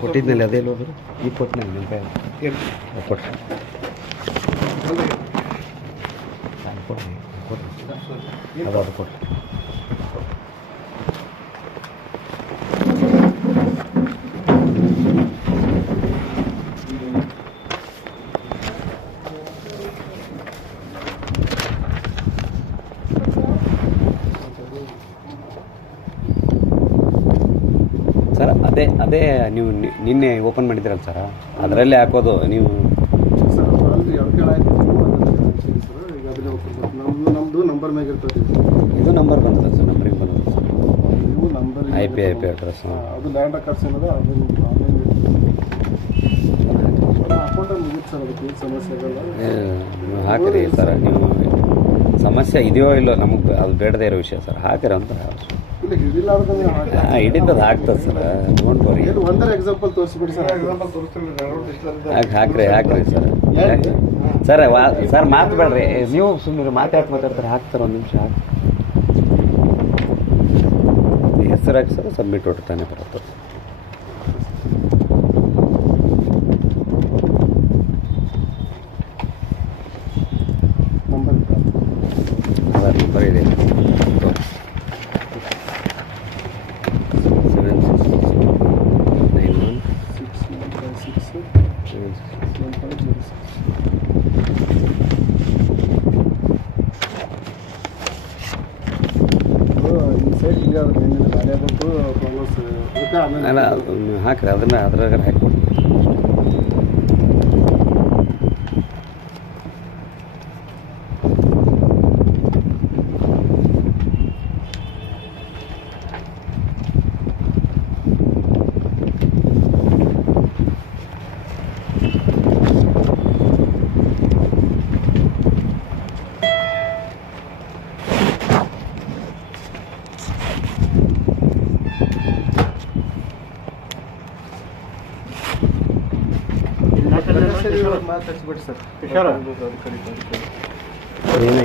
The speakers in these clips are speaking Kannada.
ಕೊಟ್ಟಿದ್ನಲ್ಲಿ ಅದೇ ಹೋದ್ರು ಈ ಕೊಟ್ಟಿನಲ್ಲಿ ನಿಮ್ಮ ಕೊಟ್ಟು ಅದು ಕೊಟ್ಟು ಸರ್ ಅದೇ ನೀವು ನಿನ್ನೆ ಓಪನ್ ಮಾಡಿದ್ದೀರಲ್ಲ ಸರ್ ಅದರಲ್ಲೇ ಹಾಕೋದು ನೀವು ನಮ್ಮದು ನಂಬರ್ ಮ್ಯಾಗ ಇರ್ತದೆ ಇದು ನಂಬರ್ ಬಂದದ ಸರ್ ನಂಬರಿಗೆ ಬಂದದ ಸರ್ ನೀವು ನಂಬರ್ ಐ ಪಿ ಅಡ್ರೆಸ್ ಅದು ಲ್ಯಾಂಡ್ ರೆಕಾರ್ಡ್ಸ್ ಏನದ ಅದು ಅಕೌಂಟಲ್ಲಿ ಮುಗಿತು ಸರ್ ಅದಕ್ಕೆ ಏನು ಸಮಸ್ಯೆ ಆಗಲ್ಲ ಹಾಕಿರಿ ಸರ್ ನೀವು ಸಮಸ್ಯೆ ಇದೆಯೋ ಇಲ್ಲೋ ನಮಗೆ ಅದು ಬೇಡದೇ ಇರೋ ವಿಷಯ ಸರ್ ಹಾಕಿರ ಅಂತ ಇಲ್ಲ ಹಿಡಿಲಾರ್ದು ನೀವು ಹಿಡಿತದ ಆಗ್ತದೆ ಸರ್ ಡೋಂಟ್ ವರಿ ಏನು ಒಂದರ ಎಕ್ಸಾಂಪಲ್ ತೋರಿಸ್ಬಿಡಿ ಸರ್ ಎಕ್ಸಾಂಪಲ್ ತೋರಿಸ್ತೀನಿ ಹಾಕ್ರಿ ಸರ್ ಸರ್ ಸರ್ ಮಾತು ಬೇಡ್ರಿ ನೀವು ಸುಮ್ಮನೆ ಮಾತಾಡ್ತಾರೆ ಹಾಕ್ತಾರೆ ಒಂದು ನಿಮಿಷ ಹೆಸರು ಹಾಕಿ ಸರ್ ಸಬ್ಮಿಟ್ ಹೊಡ್ತಾನೆ ಬರುತ್ತೆ ನಂಬರ್ ಇದೆ 76 ಅಲ್ಲ ಹಾಕ್ರಿ ಅದನ್ನು ಅದ್ರಾಗ ಹಾಕ್ಕೊಡಿ ಮಾತಾಡ್ಸ್ಬಿಡಿ ಸರ್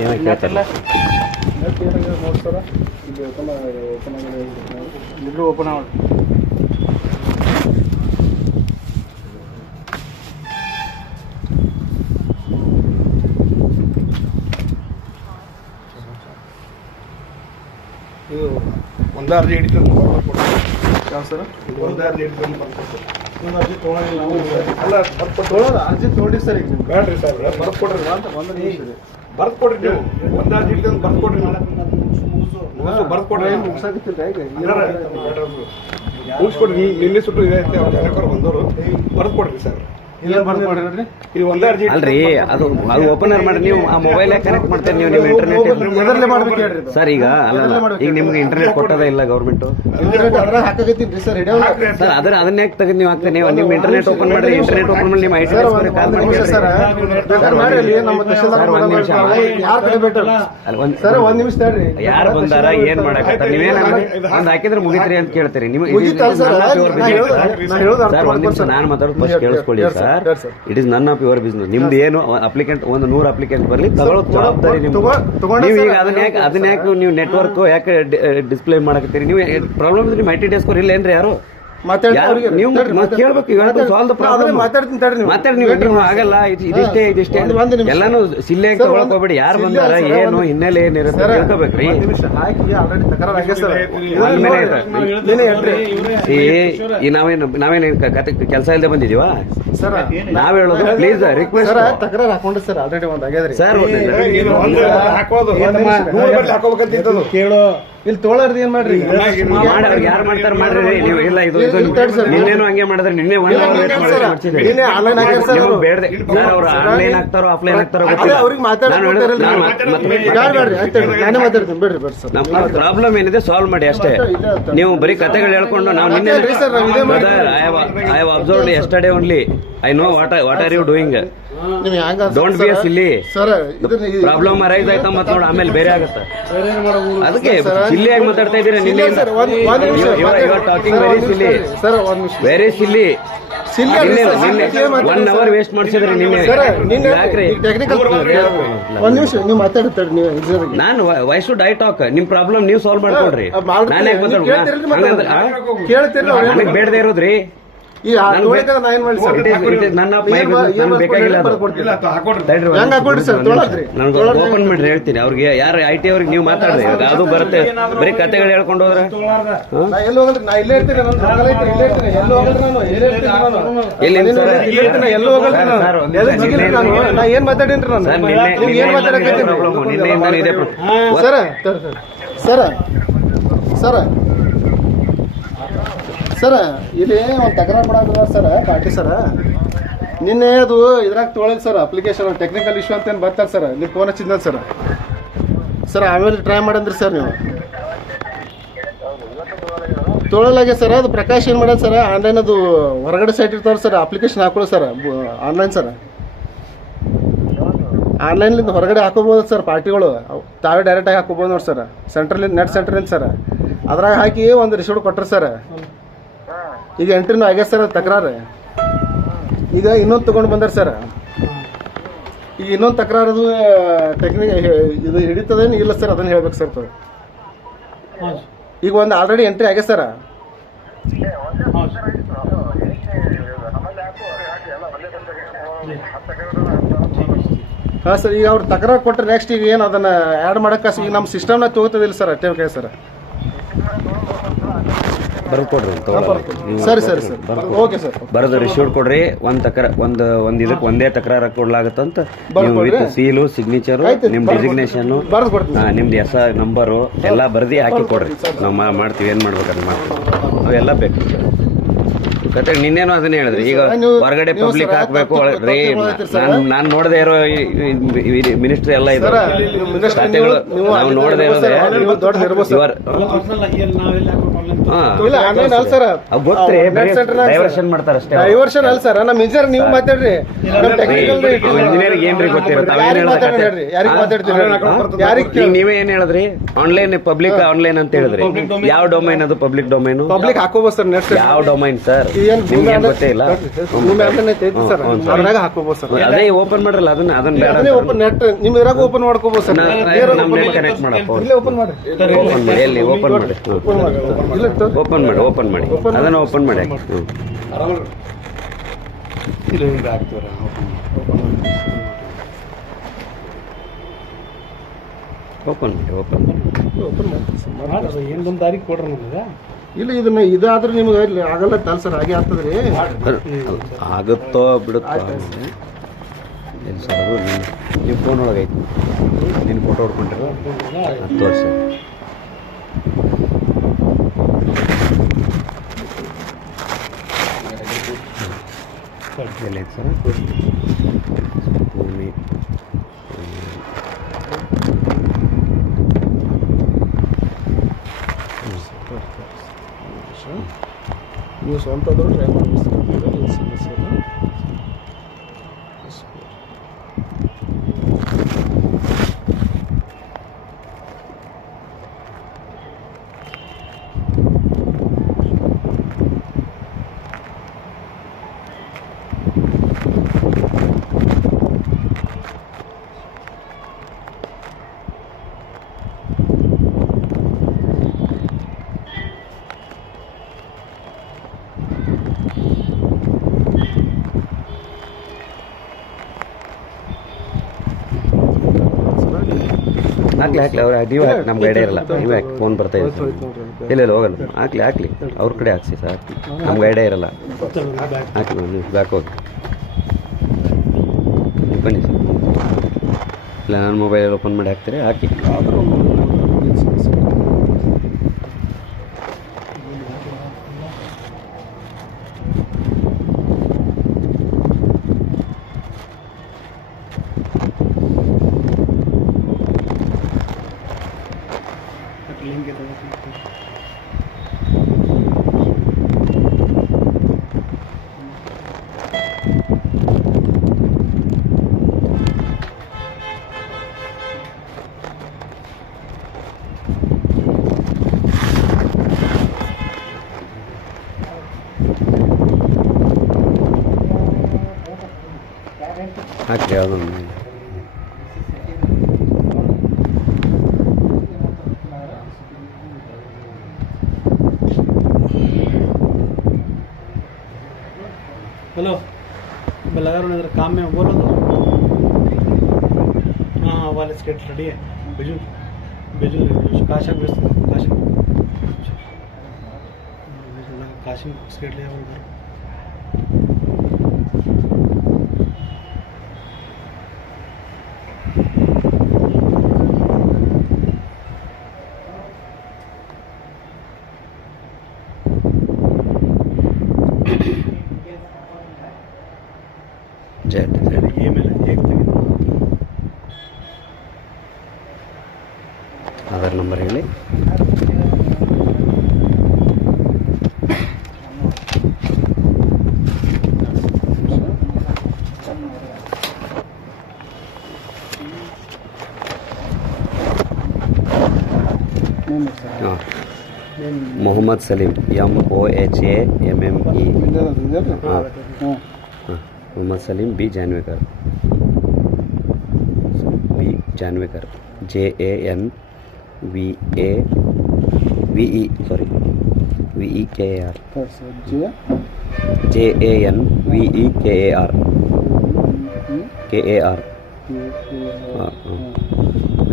ನೋಡಿ ಸರ ಇದು ಓಪನ್ ಆಗಿ ಇದು ಒಂದು ಅರ್ಜಿ ಹಿಡಿತದೆ ಯಾವ ಸರ ಒಂದು ಅರ್ಜಿ ಹಿಡಿತದೆ ಬರ್ಕೊಡ್ತಾರೆ ಒಂದು ಅರ್ಜಿ ತೊಗೊಳಂಗಿಲ್ಲ ಅಲ್ಲ ತೊಗೊಳೋದು ಅರ್ಜಿ ತೊಗೊಂಡಿ ಸರ್ ಈಗ ಬೇಡ್ರಿ ಸರ್ ಬರ್ದು ಕೊಡ್ರಿ ಅಂತ ಒಂದು ನಿಮಿಷ ಬರ್ದು ಕೊಡ್ರಿ ನೀವು ಒಂದು ಅರ್ಜಿ ಹಿಡಿತಂದು ಬರ್ದು ಕೊಡ್ರಿ ಬರ್ದು ಕೊಡ್ರಿ ಮುಗಿಸಾಕತ್ತಿಲ್ಲ ಹೇಗೆ ಮುಗಿಸ್ಕೊಡ್ರಿ ನಿನ್ನೆ ಸುಟ್ಟು ಇದೆ ಅಂತ ಅವ್ರು ಜನಕರು ಬಂದವರು ಬರ್ದು ಕೊಡ್ರಿ ಸರ್ ಅಲ್ರಿ ಅದು ಓಪನರ್ ಮಾಡಿ ನೀವು ಆ ಮೊಬೈಲ್ ಕನೆಕ್ಟ್ ಮಾಡ್ತೀರಿ ನೀವು ನಿಮ್ಮ ಇಂಟರ್ನೆಟ್ ಸರ್ ಈಗ ಅಲ್ಲ ಈಗ ನಿಮ್ಗೆ ಇಂಟರ್ನೆಟ್ ಕೊಟ್ಟದೇ ಇಲ್ಲ ಗೌರ್ಮೆಂಟ್ ಸರ್ ಅದನ್ನ ಯಾಕೆ ತೆಗೆದು ನೀವು ಹಾಕ್ತೀರಿ ನೀವು ನಿಮ್ಮ ಇಂಟರ್ನೆಟ್ ಓಪನ್ ಮಾಡ್ರಿ ಇಂಟರ್ನೆಟ್ ಓಪನ್ ಮಾಡಿ ನಿಮ್ಮ ಐಟಿ ಕಾಲ್ ಮಾಡಿ ಒಂದ್ ನಿಮಿಷ ಯಾರು ಬಂದಾರ ಏನ್ ಮಾಡಕತ್ತಾರ ನೀವೇನ ಒಂದ್ ಹಾಕಿದ್ರೆ ಮುಗಿತ್ರಿ ಅಂತ ಕೇಳ್ತೀರಿ ನಿಮ್ಗೆ ಸರ್ ಒಂದ್ ನಿಮಿಷ ನಾನು ಮಾತಾಡೋದು ಫಸ್ಟ್ ಕೇಳಿಸ್ಕೊಳ್ಳಿ sir it is none of your business ನಿಮ್ದು ಏನು ಅಪ್ಲಿಕೆಂಟ್ ಒಂದು 100 ಅಪ್ಲಿಕೆಂಟ್ ಬರಲಿ ತಗೊಳ್ಳೋ ಜವಾಬ್ದಾರಿ ನಿಮ್ದು ನೀವು ಈಗ ಅದನ್ನ ಯಾಕೆ ನೀವು ನೆಟ್ವರ್ಕ್ ಯಾಕೆ ಡಿಸ್ಪ್ಲೇ ಮಾಡಕತ್ತೀರಿ ನೀವು ಪ್ರಾಬ್ಲಮ್ ಇದ್ರೆ ನಿಮ್ಮ ಐಟಿ ಡೆಸ್ಕ್ ಇಲ್ಲ ಏನ್ರಿ ಯಾರು ನೀವು ಕೇಳ್ಬೇಕು ನೀವು ಆಗಲ್ಲ ಇದಿಷ್ಟೇ ಎಲ್ಲಾನು ಸಿಲ್ಲೆಯಾಗಿ ತಗೊಳಕ್ ಹೋಗ್ಬೇಡಿ ಯಾರು ಬಂದಾರ ಏನು ಹಿನ್ನೆಲೆ ಏನಿರುತ್ತೆ ತಿಳ್ಕೊಬೇಕ್ರಿ ನಾವೇನು ಕೆಲಸ ಇಲ್ಲದೆ ಬಂದಿದೀವಾ ನಾವ್ ಹೇಳೋದು ಪ್ಲೀಸ್ ರಿಕ್ವೆಸ್ಟ್ ತಕರಾರು ಹಾಕೊಂಡ್ರಿ ಸರ್ ಆಲ್ರೆಡಿ ಒಂದ್ ಆಗ್ಯದ್ರಿ ಸರ್ ಕೇಳೋ ಇಲ್ಲಿ ತೊಗೊಳಾರ್ದು ಏನ್ ಮಾಡ್ರಿ ಯಾರು ಮಾಡ್ತಾರ ಮಾಡ್ರಿ ನೀವು ಇಲ್ಲ ಇದು ನಿನ್ನೇನು ಹಂಗೆ ಮಾಡಿದ್ರೆ ನಿನ್ನೆ ಬೇಡದೆ ಸರ್ ಅವ್ರು ಆನ್ಲೈನ್ ಆಗ್ತಾರೋ ಆಫ್ಲೈನ್ ಆಗ್ತಾರೋ ನಮ್ಮ ಪ್ರಾಬ್ಲಮ್ ಏನಿದೆ ಸಾಲ್ವ್ ಮಾಡಿ ಅಷ್ಟೇ ನೀವು ಬರೀ ಕತೆಗಳು ಹೇಳ್ಕೊಂಡು ನಾವು ನಿನ್ನೆ I have observed yesterday only I know what are you doing ನೀವು ಹೆಂಗ don't be silly. Sir problem arise ಆಯ್ತಾ ಮತ್ ನೋಡ ಆಮೇಲೆ ಬೇರೆ ಆಗತ್ತ. ಅದಕ್ಕೆ ಸಿಲ್ಲಿ ಆಗಿ ಮಾತಾಡ್ತಾ ಇದ್ದೀರಾ ನಿನ್ನೆ. ಟಾಕಿಂಗ್ ವೆರಿ ಸಿಲ್ಲಿ, ವೆರಿ ಸಿಲ್ಲಿ. ನಿನ್ನೆ 1 hour ವೇಸ್ಟ್ ಮಾಡಿಸಿದ್ರಿ ನಿನ್ನೆ. ಯಾಕ್ರಿ ಟೆಕ್ನಿಕಲ್ ಒಂದ್ ನಿಮಿಷ ನೀವು ಮಾತಾಡ್ತಾರೆ ನೀವು ನಾನು ವೈ ಶುಡ್ ಐ ಟಾಕ್? ನಿಮ್ ಪ್ರಾಬ್ಲಮ್ ನೀವು ಸಾಲ್ವ್ ಮಾಡ್ಕೊಡ್ರಿ. ನಾನೇ ನನಗೆ ಬೇಡದೇ ಇರೋದ್ರಿ. ನನ್ನ ಬೇಕಾಗಿಲ್ಲ. ನನಗೆ ಓಪನ್ ಮಾಡ್ರಿ ಹೇಳ್ತೀನಿ ಅವ್ರಿಗೆ. ಯಾರು ಐ ಟಿ ಅವ್ರಿಗೆ ನೀವು ಮಾತಾಡ್ರಿ. ಅದು ಬರುತ್ತೆ ಬರೀ ಕತೆಗಳು ಹೇಳ್ಕೊಂಡು ಹೋದ್ರೆ ಏನ್ ಮಾತಾಡೇನ್ರಿ ನಾನು ಏನ್ ಮಾತಾಡಕತ್ತೀನಿ ಸರ ಸರ ಸರ ಇಲ್ಲಿ ಒಂದು ತಕರಾರು ಮಾಡಾಕ ಸರ್ ಪಾರ್ಟಿ ಸರ. ನಿನ್ನೆ ಅದು ಇದ್ರಾಗ ತೊಗೊಳಿಲ್ಲ ಸರ್ ಅಪ್ಲಿಕೇಶನ್ ಟೆಕ್ನಿಕಲ್ ಇಶ್ಯೂ ಅಂತ ಏನು ಬರ್ತಾರೆ ಸರ್. ನೀವು ಫೋನ್ ಹಚ್ಚಿದ್ದ ಸರ್. ಸರ್ ಆಮೇಲೆ ಟ್ರೈ ಮಾಡಂದ್ರಿ ಸರ್ ನೀವು ತೊಗೊಳಲಾಗೆ ಸರ್. ಅದು ಪ್ರಕಾಶ್ ಏನು ಮಾಡೋದು ಸರ್ ಆನ್ಲೈನ್ ಅದು ಹೊರಗಡೆ ಸೈಟ್ ಇರ್ತಾವ್ರಿ ಸರ್ ಅಪ್ಲಿಕೇಶನ್ ಹಾಕೊಳ್ಳಿ ಸರ್ ಆನ್ಲೈನ್ ಸರ್. ಆನ್ಲೈನ್ಲಿಂದ ಹೊರಗಡೆ ಹಾಕೋಬೋದು ಸರ್ ಪಾರ್ಟಿಗಳು. ತಾವೇ ಡೈರೆಕ್ಟಾಗಿ ಹಾಕೋಬೋದು ನೋಡಿ ಸರ್. ಸೆಂಟ್ರಲಿಂದ ನೆಟ್ ಸೆಂಟ್ರಲಿಂದ ಸರ್ ಅದ್ರಾಗ ಹಾಕಿ ಒಂದು ರಿಸಿಪ್ಟ್ ಕೊಟ್ಟರು ಸರ್. ಈಗ ಎಂಟ್ರಿನೂ ಆಗ್ಯದ ಸರ್ ತಕರಾರು. ಈಗ ಇನ್ನೊಂದು ತೊಗೊಂಡು ಬಂದಾರ ಸರ್. ಈಗ ಇನ್ನೊಂದು ತಕರಾರದು ಇದು ಹಿಡಿತದೇನು ಇಲ್ಲ ಸರ್ ಅದನ್ನು ಹೇಳ್ಬೇಕು ಸರ್. ಈಗ ಒಂದು ಆಲ್ರೆಡಿ ಎಂಟ್ರಿ ಆಗ್ಯದ ಸರ್. ಹಾಂ ಸರ್. ಈಗ ಅವ್ರು ತಕರಾರು ಕೊಟ್ಟರೆ ನೆಕ್ಸ್ಟ್ ಈಗ ಏನು ಅದನ್ನು ಆ್ಯಡ್ ಮಾಡೋಕೆ ಈಗ ನಮ್ಮ ಸಿಸ್ಟಮ್ನಾಗ ತೊಗೋತದಿಲ್ಲ ಸರ್ ಅಷ್ಟೇ ಕೈ ಸರ್. ಬರ್ಕೊಡ್ರಿ ಸರಿ ಸರಿ ಸರ್ ಓಕೆ ಸರ್. ಬರೋದು ರಿಸೀವ್ಡ್ ಕೊಡ್ರಿ. ಒಂದು ಇದಕ್ಕೆ ಒಂದೇ ತಕರಾರು ಕೊಡ್ಲಾಗತ್ತಂತ ವಿತ್ ಸೀಲು ಸಿಗ್ನೇಚರು ನಿಮ್ ಡಿಸಿಗ್ನೇಷನ್ ನಿಮ್ದು ನಂಬರು ಎಲ್ಲ ಬರ್ದಿ ಹಾಕಿ ಕೊಡ್ರಿ. ನಾವು ಮಾಡ್ತೀವಿ. ಏನ್ ಮಾಡ್ಬೇಕಾದ್ರೆ ಮಾಡ್ತೀವಿ ಅವೆಲ್ಲ ಬೇಕು. ಕತೆ ನಿನ್ನೇನು ಅದನ್ನ ಹೇಳಿದ್ರಿ. ಈಗ ಹೊರಗಡೆ ಪಬ್ಲಿಕ್ ಹಾಕ್ಬೇಕು ರೀ. ನಾನ್ ನೋಡದೆ ಇರೋ ಮಿನಿಸ್ಟ್ರಿ ಎಲ್ಲ ಇದೆ ಖಾತೆಗಳು ನಾವು ನೋಡದೆ ಇರೋದೇ ಗೊತ್ತ್ರಿ. ಡೈವರ್ಷನ್ ಮಾಡ್ತಾರೆ ಅಷ್ಟೇ. ಡೈವರ್ಷನ್ ಅಲ್ಲ ಸರ್. ನಮ್ಮ ಇಂಜಿನಿಯರ್ ನೀವು ಮಾತಾಡ್ರಿ. ಇಂಜಿನಿಯರ್ ಏನ್ರಿ ಗೊತ್ತಿರುತ್ತೆ ನೀವೇ ಏನ್ ಹೇಳಿದ್ರಿ? ಆನ್ಲೈನ್ ಪಬ್ಲಿಕ್ ಆನ್ಲೈನ್ ಅಂತ ಹೇಳಿದ್ರಿ. ಯಾವ ಡೊಮೈನ್ ಅದು? Public domain. ಪಬ್ಲಿಕ್ ಹಾಕೋಬಹುದು ಸರ್. ನೆಕ್ಸ್ಟ್ ಯಾವ ಡೊಮೈನ್ ಸರ್ ನಿಮ್ಗೆ ಏನ್ ಗೊತ್ತೇ ಇಲ್ಲ. ಅದೇ ಓಪನ್ ಮಾಡ್ರಲ್ಲ ಅದನ್ನ ಬೇಡ. ನೆಟ್ ನಿಮ್ ಇದ್ರಾಗ ಓಪನ್ ಮಾಡ್ಕೋಬಹುದು ಸರ್. ಕನೆಕ್ಟ್ ಮಾಡಪ್ಪ. ಓಪನ್ ಮಾಡಿ ಎಲ್ಲಿ ಓಪನ್ ಮಾಡಿ ಓಪನ್ ಮಾಡಿ ಅದನ್ನ ಓಪನ್ ಮಾಡಿ. ಓಪನ್ ಮಾಡಿ ಏನೊಂದು ತಾರೀಕು ಕೊಡ್ರಿ ನಮಗೆ. ಇಲ್ಲ ಇದನ್ನ ಇದಾದ್ರೆ ನಿಮ್ಗೆ ಆಗಲ್ಲ ತಲ್ ಸರ್. ಹಾಗೆ ಆಗ್ತದ್ರಿ. ಆಗುತ್ತೋ ಬಿಡುತ್ತೋ ಸರ್. ನೀವು ಫೋನ್ ಒಳಗೆ ಐತಿ ನಿನ್ನ ಫೋಟೋ ಹೊಡ್ಕೊಂಡ್ರೆ 10 ವರ್ಷ. ಎಲ್ಲೈತೆ ಸರ್ ಭೂಮಿ ನೀವು ಸ್ವಂತದವ್ರು ಟ್ರೈ ಮಾಡ್ಬೋದು ಸರ್. ಹಾಕ್ಲಿ ಅವ್ರು ನೀವು ಹಾಕಿ. ನಮ್ಗೆ ಐಡಿಯಾ ಇರಲ್ಲ. ನೀವು ಹಾಕಿ ಫೋನ್ ಬರ್ತಾ ಇದೆ. ಇಲ್ಲ ಹೋಗಲ್ಲ. ಹಾಕ್ಲಿ ಅವ್ರ ಕಡೆ ಹಾಕ್ಸಿ ಸರ್. ನಮ್ಗೆ ಐಡಿಯಾ ಇರಲ್ಲ. ಹಾಕಿ ನೀವು ಬ್ಯಾಕ್ ಹೋಗಿ ಬನ್ನಿ ಸರ್. ಇಲ್ಲ ನನ್ನ ಮೊಬೈಲ್ ಓಪನ್ ಮಾಡಿ ಹಾಕ್ತೀರಿ. ಹಾಕಿ ಹಾಕ್ರಿ ಯಾವುದೊಂದು. हेलो मैं लगा रहा हूँ इधर काम में हूँ, बोलो तो। हाँ वाले स्केट रेडी है, भेजू भेजू काशा भेज काशा काशी स्केट ले आओ उधर। जेड ये मैंने एक तक ಆಧಾರ್ ನಂಬರ್ ಹೇಳಿ. ಹಾಂ, ಮೊಹಮ್ಮದ್ ಸಲೀಂ MOHAMME. ಹಾಂ, Mohammed Salim B Janvekar JANVEKAR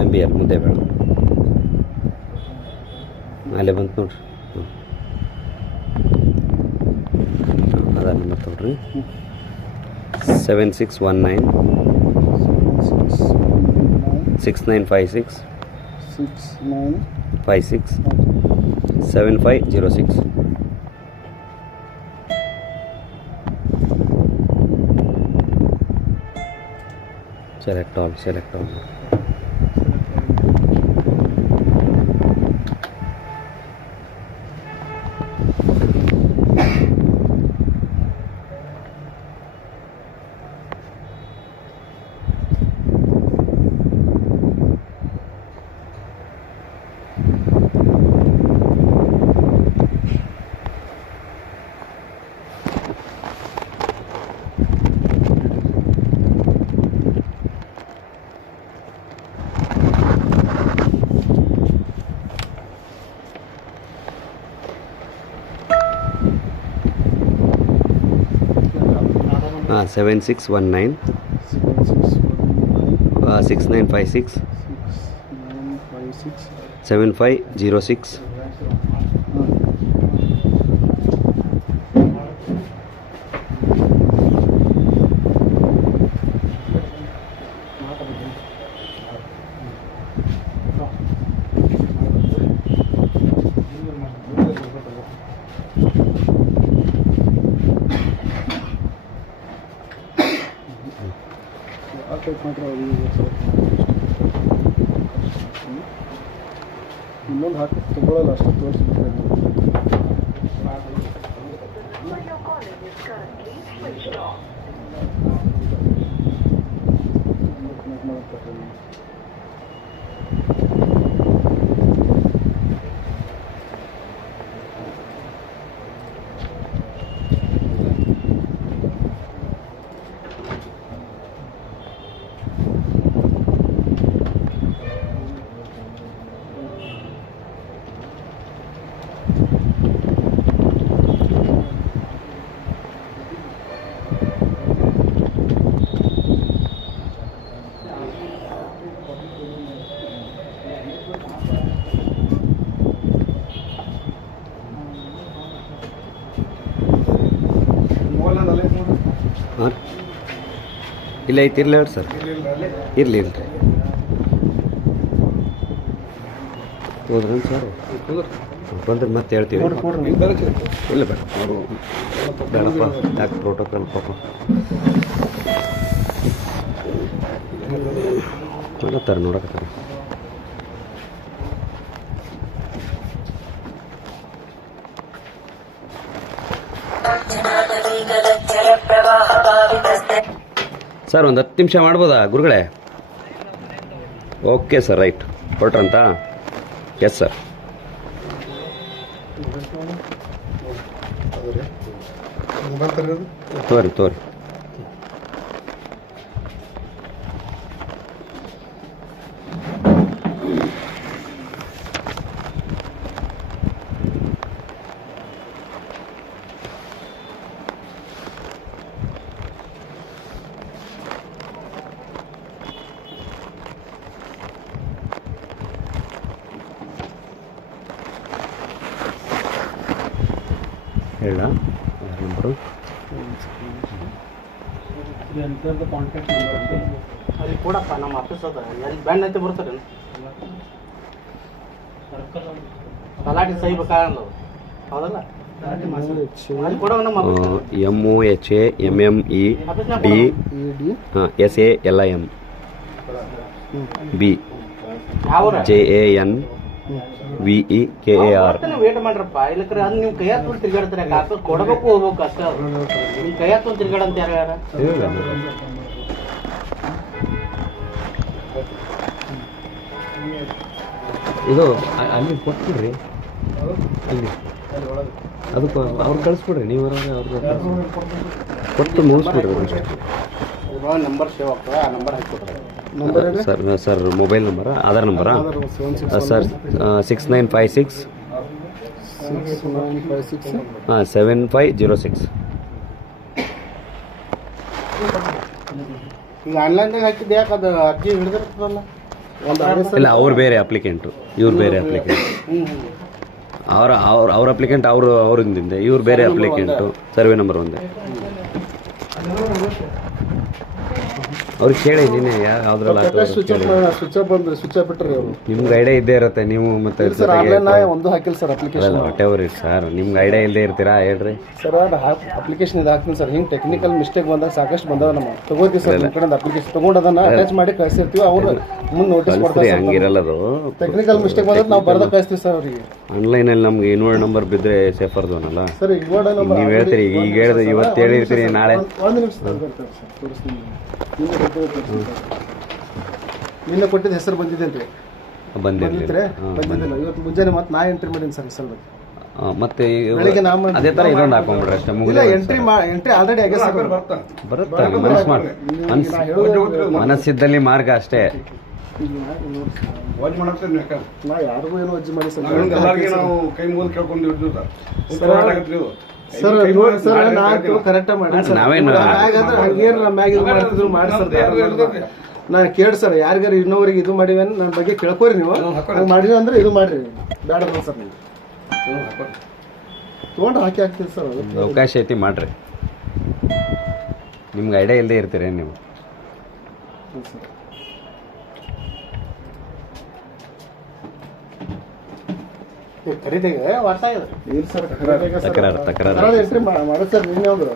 MBR ಮುಂದೆ ಬೇಡ, ಅಲ್ಲೇ ಬಂತು ನೋಡ್ರಿ. ಆಧಾರ್ ನಂಬರ್ ತೊಗೊಳ್ರಿ. 7619 6956 56 7506. Select all. हाँ 7619 6956 7506. ಇನ್ನೊಂದು ಹಾಕಿ ತಗೊಳ್ಳಲ್ಲ ಅಷ್ಟು ತೋರಿಸ್ಬಿಟ್ರೆ. ಹಾಂ, ಇಲ್ಲ ಐತಿ, ಇರಲಿ ಹೇಳಿ ಸರ್. ಇರಲಿ ಹೋದ್ರೇನು ಸರ್? ಬಂದ್ರೆ ಮತ್ತೆ ಹೇಳ್ತೀವಿ. ಇಲ್ಲ ಬೇಡ, ಅವರು ಬೇಡಪ್ಪ, ಯಾಕೆ ಪ್ರೋಟೋಕಾಲ್ ಪಾಪ ನೋಡತ್ತಾರೆ ನೋಡಕತ್ತಾರೆ. ಸರ್ ಒಂದು 10 ನಿಮಿಷ ಮಾಡ್ಬೋದಾ ಗುರುಗಳೇ? Okay sir, right. ಹೊರಟ್ರಂತ? Yes sir. ತೋರಿ ಹೇಳ ಯಾರ ನಂಬರು ಕಾಂಟ್ಯಾಕ್ಟ್ ನಂಬರ್ ಅಲ್ಲಿ ಕೊಡಪ್ಪ ನಮ್ಮ ಆಫೀಸ್ ಅದ ಎಲ್ಲಿ ಬ್ಯಾಂಡ್ ಅಂತ ಬರ್ತಾರೆ ತಲಾಟಿ ಸಹಿ ಬೇಕಾಗಲ್ಲ ಹೌದಲ್ಲ ಅಲ್ಲಿ ಕೊಡೋ ನಮ್ಮ MOHAMMEDSALIM B ಯಾವ್ರ JANVEKAR ವೇಟ್ ಮಾಡ್ರಪ್ಪ ಇಲ್ಲಕ್ರೆ ಅದು ನೀವು ಕೈ ಹತ್ತು ತಿರ್ಗಾಡ್ತಾರೆ ಕಾಕ ಕೊಡಬೇಕು ಹೋಗ್ಬೇಕು ಅಷ್ಟೇ ನಿಮ್ ಕೈ ಹತ್ತು ತಿರ್ಗಾಡಂತ ಯಾರ ಇದು ಅಲ್ಲಿ ಕೊಟ್ಬಿಡ್ರಿ ಅಲ್ಲಿ ಅದಕ್ಕೆ ಅವ್ರು ಕಳಿಸ್ಬಿಡ್ರಿ ನೀವು ಅವ್ರಿಗೆ ಕೊಟ್ಟು ಮುಗಿಸ್ಬಿಡ್ರಿ ನಂಬರ್ ಸೇವ್ ಆಗ್ತದೆ ಆ ನಂಬರ್ ಹಾಕಿಕೊಡ್ತಾರೆ ಸರ್ ಮೊಬೈಲ್ ನಂಬರಾ ಆಧಾರ್ ನಂಬರಾ ಸರ್ 6956 7506 ಈಗ ಆನ್ಲೈನ್ದಾಗ ಹಾಕಿದ್ದು ಯಾಕೆ ಅದು ಅರ್ಜಿ ಹಿಡಿದಿರ್ತದಲ್ಲ ಇಲ್ಲ ಅವ್ರು ಬೇರೆ ಅಪ್ಲಿಕೆಂಟು ಇವ್ರು ಬೇರೆ ಅಪ್ಲಿಕೆಂಟ್ ಅವ್ರ ಅಪ್ಲಿಕೆಂಟ್ ಅವ್ರಿಂದ ಇವ್ರು ಬೇರೆ ಅಪ್ಲಿಕೆಂಟು ಸರ್ವೆ ನಂಬರ್ ಒಂದೇ ಅವ್ರಿಗೆ ಕೇಳಿ ನೀನೆ ಯಾವ್ದ್ರಲ್ಲ ಸ್ವಿಚ್ ಆಫ್ ಬಂದ್ರೆ ಸ್ವಿಚ್ ಆಫ್ ಬಿಟ್ರಿ ಅವರು ನಿಮ್ಗೆ ಐಡಿಯಾ ಇದ್ದೇ ಇರುತ್ತೆ ನೀವು ಮತ್ತೆ ಸರ್ ಆನ್ಲೈನ್ ಒಂದು ಹಾಕಿಲ್ಲ sir application what ever it sir ನಿಮ್ಗೆ ಐಡಿಯಾ ಇಲ್ಲದೆ ಇರ್ತೀರಾ ಹೇಳ್ರಿ ಸರ್ ಅಪ್ಲಿಕೇಶನ್ ಇದು ಹಾಕ್ತೀನಿ ಸರ್ ಹಿಂಗೆ ಟೆಕ್ನಿಕಲ್ ಮಿಸ್ಟೇಕ್ ಬಂದಾಗ ಸಾಕಷ್ಟು ಬಂದವ ನಮ್ಮ ತಗೋತೀವಿ ಸರ್ ನಿಮ್ಮ ಕಡೆ ಅಪ್ಲಿಕೇಶನ್ ತಗೊಂಡು ಅದನ್ನ ಅಟ್ಯಾಚ್ ಮಾಡಿ ಕಳಿಸಿರ್ತೀವಿ ಅವ್ರು ಮುಂದೆ ನೋಟಿಸ್ ಕೊಡ್ತಾರೆ ಹಂಗಿರಲ್ಲದು ಟೆಕ್ನಿಕಲ್ ಮಿಸ್ಟೇಕ್ ಬಂದ್ರೆ ನಾವು ಬರ್ದ ಕಳಿಸ್ತೀವಿ ಸರ್ ಅವರಿಗೆ ಆನ್ಲೈನಲ್ಲಿ ನಮ್ಗೆ ಇನ್ವರ್ಡ್ ನಂಬರ್ ಬಿದ್ದರೆ ಸೇಫರ್ ಝೋನಲ್ಲ ಸರ್ ಇವಾಗ ನೀವು ಹೇಳ್ತೀರಿ ಈಗ ಹೇಳಿದ್ರೆ ಇವತ್ತು ಹೇಳಿರ್ತೀರಿ ನಾಳೆ ಒಂದು ನಿಮಿಷ ತೋರಿಸ್ತೀನಿ ನಿನ್ನೆ ಕೊಟ್ಟಿದ್ದ ಹೆಸರು ಬಂದಿದೆ ಅಂತ ಬಂದಿರ್ಲಿಲ್ಲ ಬಂದಿದ್ದಿಲ್ಲ ಇವತ್ತು ಮುಂಜಾನೆ ಮತ್ತೆ ನಾ ಎಂಟ್ರಿ ಮಾಡೀನಿ ಸರ್ ಹೆಸರು ಬಗ್ಗೆ ಮತ್ತೆ ಬೆಳಿಗ್ಗೆ ನಾ ಅದೇ ಥರ ಇದೊಂದು ಹಾಕೊಂಡ್ಬಿಡ್ರಿ ಅಷ್ಟೇ ಇಲ್ಲ ಮುಗಿದ ಎಂಟ್ರಿ ಆಲ್ರೆಡಿ ಆಗಿದೆ ಸರ್ ಬರುತ್ತೆ ಮನಸ್ಸು ಮಾಡಿ ಮನಸ್ಸಿದ್ದಲ್ಲಿ ಮಾರ್ಗ ಅಷ್ಟೇ ವಾಚ್ ಮಾಡಕ್ಕೆ ನಾ ಯಾರಿಗೂ ಏನು ಅಜ್ಜಿ ಮಾಡಿ ಸರ್ ಎಲ್ಲರಿಗೆ ನಾವು ಕೈ ಮುಗಿದು ಕೇಳ್ಕೊಂಡಿದ್ದು ಸರ್ ಸರ್ ನಾ ಕರೆಕ್ಟ್ ಮಾಡಿ ನಾವೇನು ಹಂಗೇನು ನಮ್ಮ ಮ್ಯಾಗ ಇದು ಮಾಡ್ತಿದ್ರು ಮಾಡಿ ಸರ್ ನಾನು ಕೇಳಿ ಸರ್ ಯಾರಿಗಾರ ಇನ್ನೊವರಿಗೆ ಇದು ಮಾಡಿವೆ ನನ್ನ ಬಗ್ಗೆ ಕೇಳ್ಕೋರಿ ನೀವು ಹಂಗೆ ಮಾಡಿವಿ ಅಂದ್ರೆ ಇದು ಮಾಡ್ರಿ ಬೇಡ ಸರ್ ನೀವು ತೊಗೊಂಡು ಹಾಕ್ತೀವಿ ಸರ್ ಅವಕಾಶ ಐತಿ ಮಾಡ್ರಿ ನಿಮ್ಗೆ ಐಡಿಯಾ ಇಲ್ಲದೆ ಇರ್ತೀರಿ ನೀವು ಖರೀದಿಗೆ ವರ್ಷ ಇದೆ ಇಲ್ಲ ಸರ್ ತಕರಾರು ಎಂಟ್ರಿ ಮಾಡೋದು ಸರ್ ನಿನ್ನೆ ಹೋದ್ರು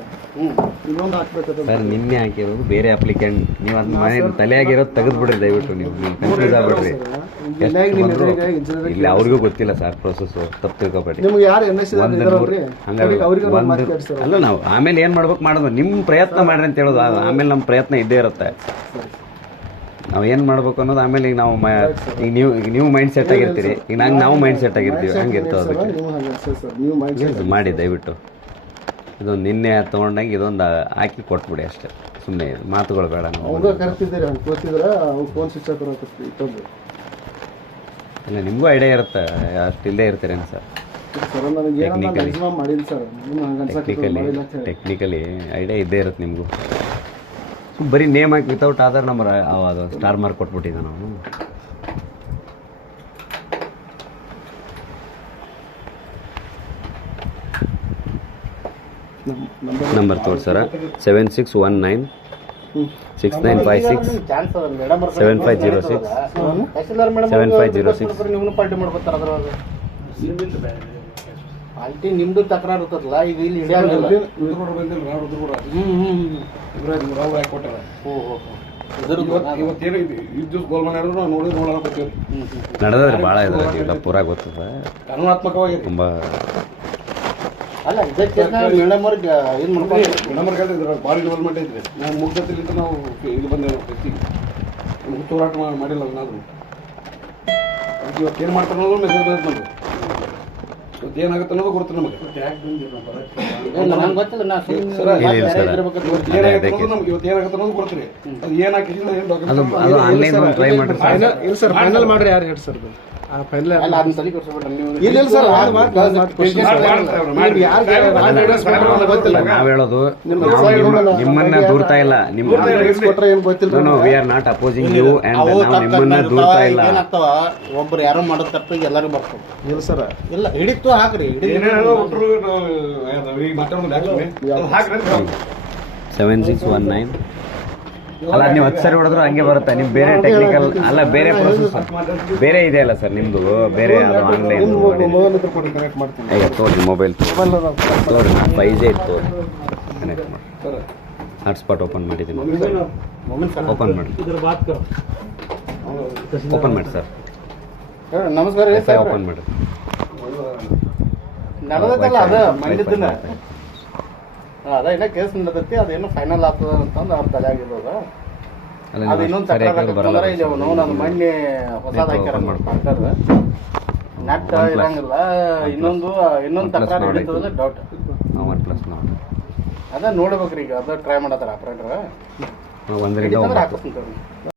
ಇನ್ನೊಂದು ಹಾಕ್ಬೇಕು ಸರ್ ನಿನ್ನೆ ಹಾಕಿರೋದು ಬೇರೆ ಅಪ್ಲಿಕೆಂಟ್ ನೀವು ಅದ್ ಮನೆ ತಲೆಯಾಗಿರೋದು ತೆಗೆದು ಬಿಡ್ರಿ ದಯವಿಟ್ಟು ನೀವು ಕನ್ಫ್ಯೂಸ್ ಆಗ್ಬಿಡ್ರಿ ಇಲ್ಲ ಅವ್ರಿಗೂ ಗೊತ್ತಿಲ್ಲ ಸರ್ ಪ್ರೊಸೆಸ್ ತಪ್ಪು ತಿಳ್ಕೊಬೇಡಿ ನಿಮ್ಗೆ ಯಾರು NSC ಅಲ್ಲ ನಾವು ಆಮೇಲೆ ಏನ್ ಮಾಡ್ಬೇಕು ಮಾಡೋದು ನಿಮ್ ಪ್ರಯತ್ನ ಮಾಡ್ರಿ ಅಂತ ಹೇಳೋದು ಆಮೇಲೆ ನಮ್ಮ ಪ್ರಯತ್ನ ಇದ್ದೇ ಇರುತ್ತೆ ನಾವು ಏನು ಮಾಡ್ಬೇಕು ಅನ್ನೋದು ಆಮೇಲೆ ಈಗ ನಾವು ಈಗ ನೀವು ಮೈಂಡ್ ಸೆಟ್ ಆಗಿರ್ತೀರಿ ಈಗ ನಾವು ಮೈಂಡ್ ಸೆಟ್ ಆಗಿರ್ತೀವಿ ಹಂಗಿರ್ತದೆ ಅದಕ್ಕೆ ಮಾಡಿ ದಯವಿಟ್ಟು ಇದೊಂದು ನಿನ್ನೆ ತೊಗೊಂಡಾಗ ಇದೊಂದು ಹಾಕಿ ಕೊಟ್ಬಿಡಿ ಅಷ್ಟೇ ಸುಮ್ಮನೆ ಮಾತುಗಳು ಬೇಡ ಇಲ್ಲ ನಿಮಗೂ ಐಡಿಯಾ ಇರುತ್ತೆ ಅಷ್ಟು ಇಲ್ಲದೆ ಇರ್ತೀರೇನು ಸರ್ ಟೆಕ್ನಿಕಲಿ ಐಡಿಯಾ ಇದ್ದೇ ಇರುತ್ತೆ ನಿಮಗೂ ಬರೀ ನೇಮ್ ಹಾಕಿ ವಿತೌಟ್ ಆಧಾರ್ ನಂಬರ್ ಅದು ಸ್ಟಾರ್ ಮಾರ್ಕ್ ಕೊಟ್ಬಿಟ್ಟಿದ್ದೆ ನಾವು ನಂಬರ್ ತೋರ್ಸರ 7619 6956 7506 7506 ನೀವು ಪಾರ್ಟಿ ಮಾಡ್ಕೊತಾರ ಅದ್ರೊಳಗೆ ಪಾರ್ಟಿ ನಿಮ್ದು ತಕರಾರು ಇರ್ತದಲ್ಲ ಈಗ ಇಲ್ಲಿ ಹಿಡಿಯಲ್ಲ ನಡೆದ್ರೆ ಭಾಳ ಇದ್ರೆ ಪೂರ ಗೊತ್ತದ ಕಾನೂನಾತ್ಮಕವಾಗಿ ತುಂಬ ಅಲ್ಲ ಇದಕ್ಕೆ ಏನು ಮಾಡ್ಕೊಂಡು ಭಾರಿ ಡೆವಲಪ್ಮೆಂಟ್ ಐತ್ರಿ ನಾವು ಮುಗ್ಧತಿಲಿಂದ ನಾವು ಇಲ್ಲಿ ಬಂದೇವೆ ಹೋರಾಟ ಮಾಡಿಲ್ಲ ನಾದ್ರು ಅದಕ್ಕೆ ಇವತ್ತು ಏನು ಮಾಡ್ತಾರೆ ಅನ್ನೋದು ಮೆಸೇಜ್ ಬಂದಿತ್ತು ನಮಗೆ ಇವತ್ತು ಏನಾಗುತ್ತೆ ಅನ್ನೋದು ಗೊತ್ತು ನಮಗೆ ನಂಗೆ ಗೊತ್ತಿಲ್ಲ ನಾ ನಮ್ಗೆ ಇವತ್ತು ಏನಾಗುತ್ತೆ ಅನ್ನೋದು ಕೊಡ್ತೀರಿ ಅದು ಏನು ಹಾಕಿದ್ರೆ ಏನು ಅದು ಆನ್ಲೈನ್ ಟ್ರೈ ಮಾಡಿ ಇಲ್ಲ ಸರ್ ಫೈನಲ್ ಮಾಡ್ರಿ ಯಾರು ಹೇಳಿ ಸರ್ ಅಲ್ಲ ಅದನ್ನ ತಲೆ ಕೊಡ್ಸ್ಬಿಟ್ರೆ ನೀವು ಇಲ್ಲ ಸರ್ ನಾವ್ ಹೇಳೋದು ನಿಮ್ಮನ್ನ ದೂರ್ತಾ ಇಲ್ಲ we are not opposing you and ನಾವು ನಿಮ್ಮನ್ನ ದೂರ್ತಾ ಇಲ್ಲ ಏನಾಗ್ತಾವ ಒಬ್ರು ಯಾರೋ ಮಾಡೋದು ತಪ್ಪಿಗೆ ಎಲ್ಲರಿಗೂ ಬರ್ತದೆ ಇಲ್ಲ ಸರ್ ಇಲ್ಲ ಹಿಡಿತು ಒಟ್ಟು ಹಾಕ್ರಿ ಏನೇನೋ ಒಟ್ರು ಈಗ ಮಾತಾಡೋದು ಹಾಕ್ರಿ 7619 ಅಲ್ಲ ನೀವು 10 ಸರಿ ಹೊಡೆದ್ರು ಹಂಗೆ ಬರುತ್ತೆ. ನಿಮ್ ಬೇರೆ ಟೆಕ್ನಿಕಲ್ ಅಲ್ಲ, ಬೇರೆ ಪ್ರೊಸೆಸ್ ಬೇರೆ ಇದೆ ಅಲ್ಲ ಸರ್ ನಿಮ್ದು, ಬೇರೆ ಆನ್ಲೈನ್ ಮೊಬೈಲ್ ಹತ್ರ ಕೊಡಿ, ಕನೆಕ್ಟ್ ಮಾಡ್ತೀನಿ. ಈಗ ತೋರಿ ಮೊಬೈಲ್ ತೋರಿ 5G ಇತ್ತು ಕನೆಕ್ಟ್ ಮಾಡಿ. ಹಾಟ್ಸ್ಪಾಟ್ ಓಪನ್ ಮಾಡಿದ್ದೀನಿ, ಓಪನ್ ಮಾಡಿ, ಓಪನ್ ಮಾಡಿ ಸರ್, ನಮಸ್ಕಾರ ರೀ ವೈಫೈ ಓಪನ್ ಮಾಡಿ. ನಡೆದೈತಲ್ಲ ಅದ ಮಂದಿದ್ದನ್ನ ಅದ ಏನೋ ಕೇಸ್ ನಡೆದೈತಿ, ಅದೇನೋ ಫೈನಲ್ ಆಗ್ತದ ಅಂತಂದು ಅವ್ರ ತಲೆ ಆಗಿರೋದ. ಅಲ್ಲ ಅದು ಇನ್ನೊಂದು ತಕ್ರಾರ ಇಲ್ಲಿ ಅವನು ನಾನು ಮೊನ್ನೆ ಹೊಸದು ಹಾಕ್ಯಾರ ಮಾಡ್ತಾರೆ ನೆಟ್ ಇರಂಗಿಲ್ಲ. ಇನ್ನೊಂದು ತಕ್ರಾರು ಹಿಡಿತದ ಡೌಟ್. OnePlus ನೋಡಿ, ಅದ ನೋಡ್ಬೇಕ್ರಿ ಈಗ, ಅದ ಟ್ರೈ ಮಾಡತ್ತಾರ ಆಪರೇಟರ್. ಒಂದರಿಂದ ಹಾಕಿಸ್ತೀನಿ